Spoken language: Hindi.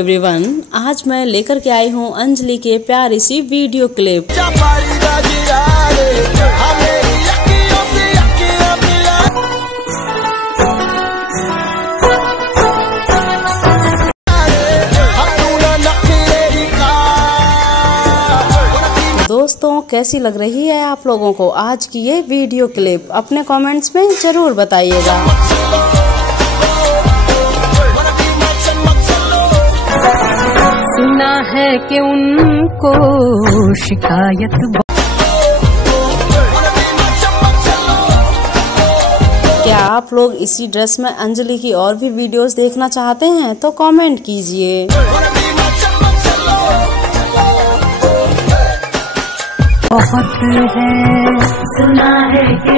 एवरीवन, आज मैं लेकर के आई हूँ अंजलि के प्यारी सी वीडियो क्लिप। दोस्तों, कैसी लग रही है आप लोगों को आज की ये वीडियो क्लिप? अपने कमेंट्स में जरूर बताइएगा। सुना है कि उनको शिकायत। क्या आप लोग इसी ड्रेस में अंजलि की और भी वीडियोस देखना चाहते हैं तो कमेंट कीजिए। बहुत है सुना है कि